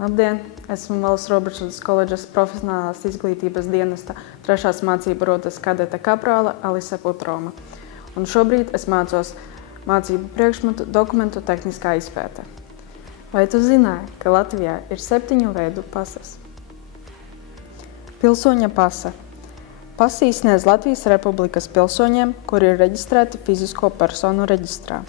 Labdien! Esmu Valsts Robežsardzes koledžas profesionālās izglītības dienesta 3. mācību rotas kadete kaprāle Alise Putroma. Un šobrīd es mācos mācību priekšmetu dokumentu tehniskā izpēte. Vai tu zināji, ka Latvijā ir 7 veidu pases? Pilsoņa pase. Pasi izsniedz Latvijas Republikas pilsoņiem, kuri ir reģistrēti fizisko personu reģistrā.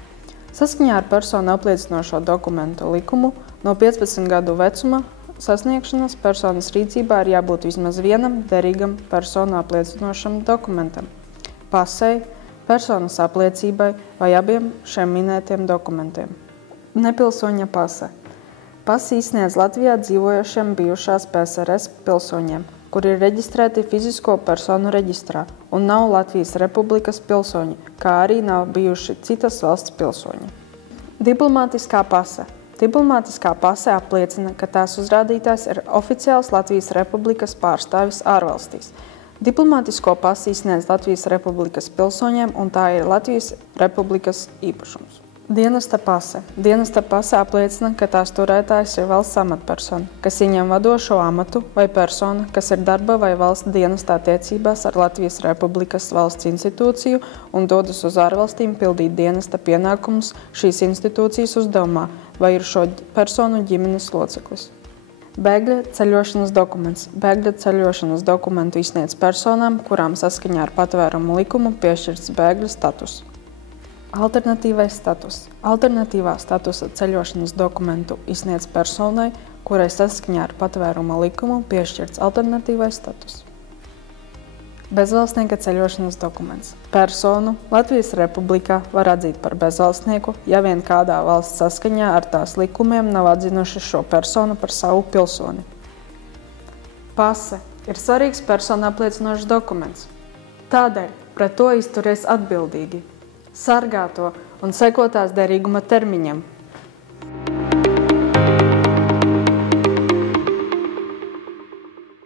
Saskaņā ar personu apliecinošo dokumentu likumu no 15 gadu vecuma sasniegšanas personas rīcībā ir jābūt vismaz vienam derīgam personu apliecinošam dokumentam, pasei, personas apliecībai vai abiem šiem minētiem dokumentiem. Nepilsoņa pase. Pasi izsniedz Latvijā dzīvojošiem bijušās PSRS pilsoņiem, kuri ir reģistrēti fizisko personu reģistrā un nav Latvijas Republikas pilsoņi, kā arī nav bijuši citas valsts pilsoņi. Diplomātiskā pase. Diplomātiskā pase apliecina, ka tās uzrādītājs ir oficiāls Latvijas Republikas pārstāvis ārvalstīs. Diplomātisko pasi izsniedz Latvijas Republikas pilsoņiem un tā ir Latvijas Republikas īpašums. Dienesta pase. Dienesta pase apliecina, ka tās turētājs ir valsts amatpersona, kas ieņem vadošo amatu vai persona, kas ir darba vai valsts dienestā attiecībās ar Latvijas Republikas valsts institūciju un dodas uz ārvalstīm pildīt dienesta pienākumus šīs institūcijas uzdevumā vai ir šo personu ģimenes loceklis. Bēgļa ceļošanas dokuments. Bēgļa ceļošanas dokumentu izsniedz personām, kurām saskaņā ar patvērumu likumu piešķirts bēgļa status. Alternatīvais status. Alternatīvā statusa ceļošanas dokumentu izsniedz personai, kurai saskaņā ar patvēruma likumu piešķirts alternatīvais status. Bezvalstnieka ceļošanas dokuments. Personu Latvijas Republikā var atzīt par bezvalstnieku, ja vien kādā valsts saskaņā ar tās likumiem nav atzinuši šo personu par savu pilsoni. Pase ir svarīgs personu apliecinošs dokuments. Tādēļ pret to izturies atbildīgi. Sargā to un seko tās derīguma termiņam.